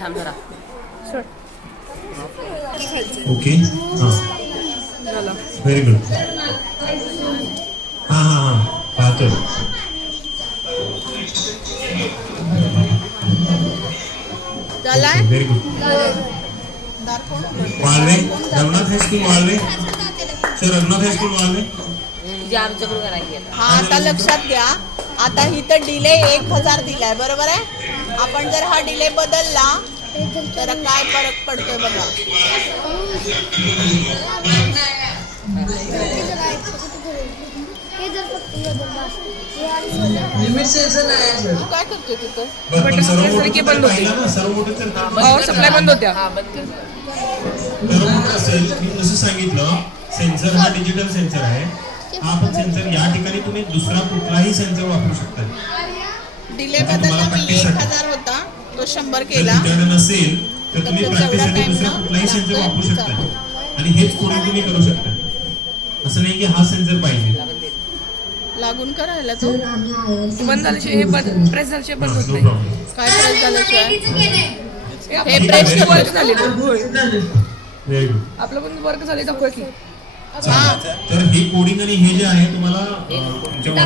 थांब जरा. ओके हां व्हेरी गुड. हां पाहतोय. Very good. Walwe Raghunath high school Walwe. Sir Raghunath high school Walwe. हा आता लक्षात घ्या. आता ही तर डिले 1000 दिलाय बरोबर आहे. आपण जर हा डिले बदलला तर काय फरक पडतोय बघा. तू काय करतोय तिथं. पॉवर सप्लाय बंद होत्या. असेल मी जसं सांगितलं सेन्सर हा डिजिटल सेन्सर आहे. हा पण सेन्सर या ठिकाणी तुम्ही दुसरा कुठलाही सेन्सर वापरू शकता. डिले बदलला मी 1000 होता तो 100 केला. नसेल तर तुम्ही प्रॅक्टिससाठी दुसरा कुठलाही सेन्सर वापरू शकता आणि हेच कोडिंग तुम्ही करू शकता. असं नाही की हा सेन्सर पाहिजे. लागून करायला तो बंद झाल्याशिवाय हे प्रेस झाल्याशिवाय बंद होत नाही. काय प्रेस झाल्याशिवाय हे प्रेस वर्क झाले. Very good. आपलं पण वर्क झाले दाखवा की. तर हे कोडिंग आणि हे जे आहे तुम्हाला जेव्हा